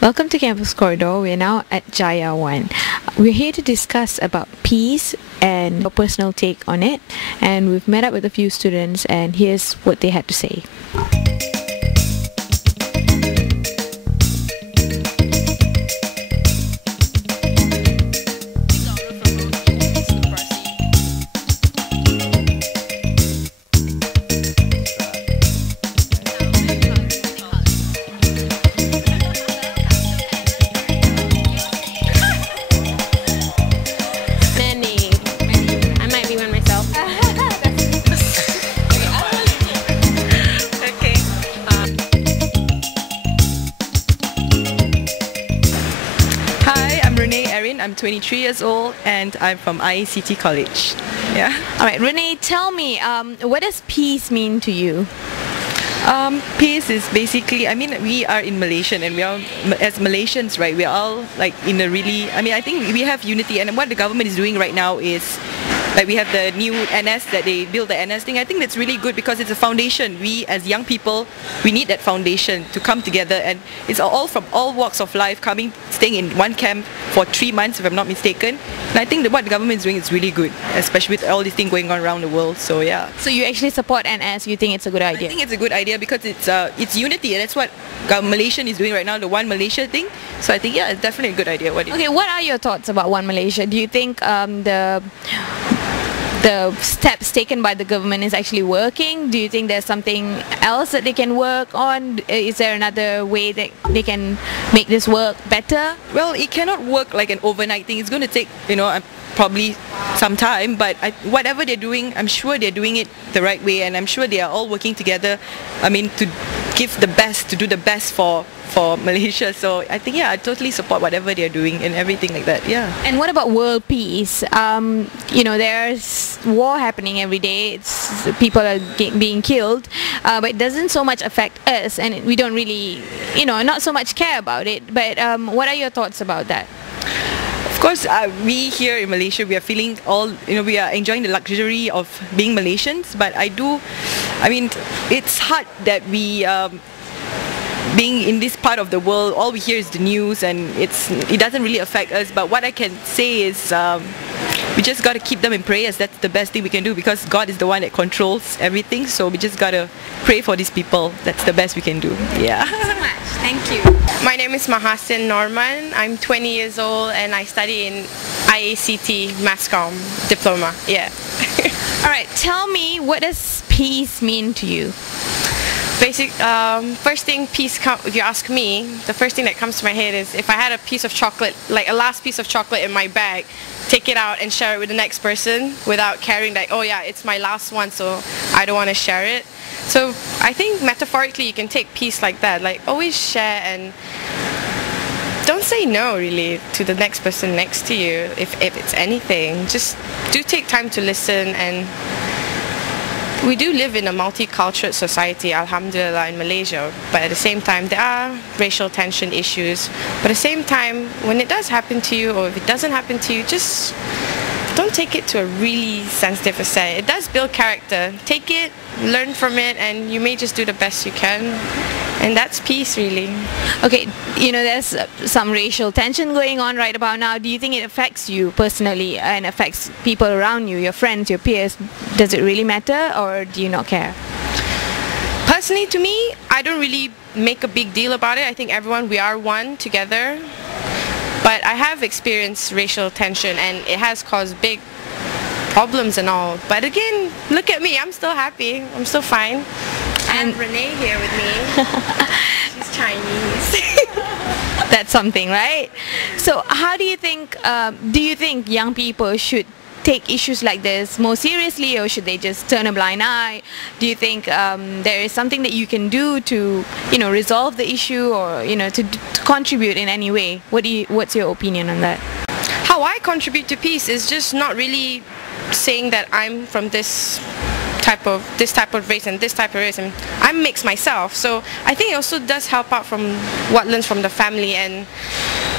Welcome to Campus Corridor. We're now at Jaya 1. We're here to discuss about peace and your personal take on it. And we've met up with a few students and here's what they had to say. I'm 23 years old and I'm from IACT College. Yeah. All right, Renee, tell me, what does peace mean to you? Peace is basically, we are in Malaysia and we are, as Malaysians, right, we are all like in a really, I think we have unity, and what the government is doing right now is, like, we have the new NS, that they build the NS thing. I think that's really good because it's a foundation. We as young people, we need that foundation to come together, and it's all from all walks of life staying in one camp for 3 months, if I'm not mistaken. And I think that what the government is doing is really good, especially with all this thing going on around the world. So yeah. So you actually support NS? You think it's a good idea? I think it's a good idea because it's unity, and that's what Malaysia is doing right now, the One Malaysia thing. So I think, yeah, it's definitely a good idea. What are your thoughts about One Malaysia? Do you think the steps taken by the government is actually working? Do you think there's something else that they can work on? Is there another way that they can make this work better? Well, it cannot work like an overnight thing. It's going to take, probably some time, but whatever they're doing, I'm sure they're doing it the right way, and I'm sure they are all working together, to give the best, to do the best for Malaysia. So I think, yeah, I totally support whatever they're doing and everything like that, yeah. And what about world peace? There's war happening every day. People are being killed, but it doesn't so much affect us, and we don't really, not so much care about it. But what are your thoughts about that? Of course, we here in Malaysia, we are feeling we are enjoying the luxury of being Malaysians, but it's hard that we, being in this part of the world, all we hear is the news, and it doesn't really affect us. But what I can say is we just got to keep them in prayers. That's the best thing we can do, because God is the one that controls everything. So we just got to pray for these people. That's the best we can do. Yeah. Thank you so much. Thank you. My name is Mahasin Norman. I'm 20 years old and I study in IACT Masscom diploma. Yeah. All right. Tell me, what does peace mean to you? First thing, peace, if you ask me, the first thing that comes to my head is if I had a piece of chocolate, like a last piece of chocolate in my bag, take it out and share it with the next person without caring that, oh yeah, it's my last one, so I don't want to share it. So I think metaphorically you can take peace like that, like always share and don't say no really to the next person next to you if it's anything. Just do take time to listen. And we do live in a multicultural society, alhamdulillah, in Malaysia, but at the same time there are racial tension issues. But at the same time, when it does happen to you, or if it doesn't happen to you, just don't take it to a really sensitive extent. It does build character. Take it, learn from it, and you may just do the best you can. And that's peace, really. Okay, there's some racial tension going on right about now. Do you think it affects you personally and affects people around you, your friends, your peers? Does it really matter, or do you not care? Personally, to me, I don't really make a big deal about it. I think we are one together. But I have experienced racial tension and it has caused big problems and all. But again, look at me, I'm still happy, I'm still fine. And Renee here with me. She's Chinese. That's something, right? So how do you think young people should take issues like this more seriously, or should they just turn a blind eye? Do you think there is something that you can do to, resolve the issue, or to contribute in any way? What's your opinion on that? How I contribute to peace is just not really saying that I'm from this type of race and this type of race, and I'm mixed myself. So I think it also does help out from what learns from the family, and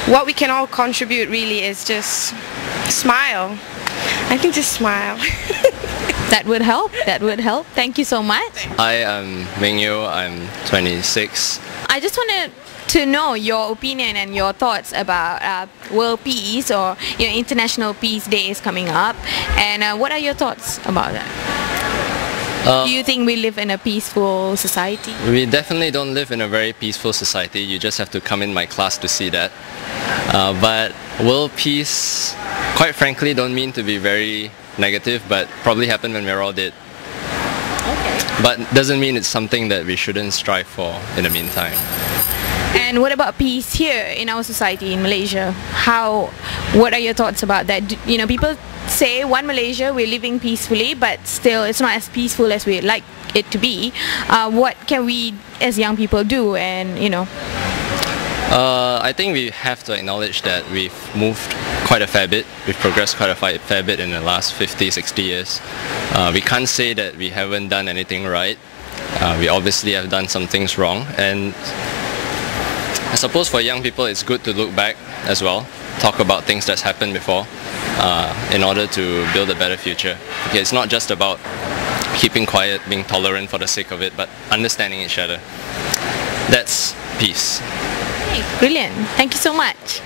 what we can all contribute really is just smile. I think just smile. That would help. That would help. Thank you so much. Hi, I'm Ming Yu. I'm 26. I just want to to know your opinion and your thoughts about world peace, or International Peace Day is coming up, and what are your thoughts about that? Do you think we live in a peaceful society? We definitely don't live in a very peaceful society. You just have to come in my class to see that. But world peace, quite frankly, don't mean to be very negative, but probably happen when we're all dead. Okay. But doesn't mean it's something that we shouldn't strive for in the meantime. And what about peace here in our society in Malaysia? What are your thoughts about that? People say one Malaysia, we're living peacefully, but still it's not as peaceful as we'd like it to be. What can we as young people do? And I think we have to acknowledge that we've moved quite a fair bit. We've progressed quite a fair bit in the last 50, 60 years. We can't say that we haven't done anything right. We obviously have done some things wrong, and I suppose for young people it's good to look back as well, talk about things that's happened before in order to build a better future. Okay, it's not just about keeping quiet, being tolerant for the sake of it, but understanding each other. That's peace. Brilliant. Thank you so much.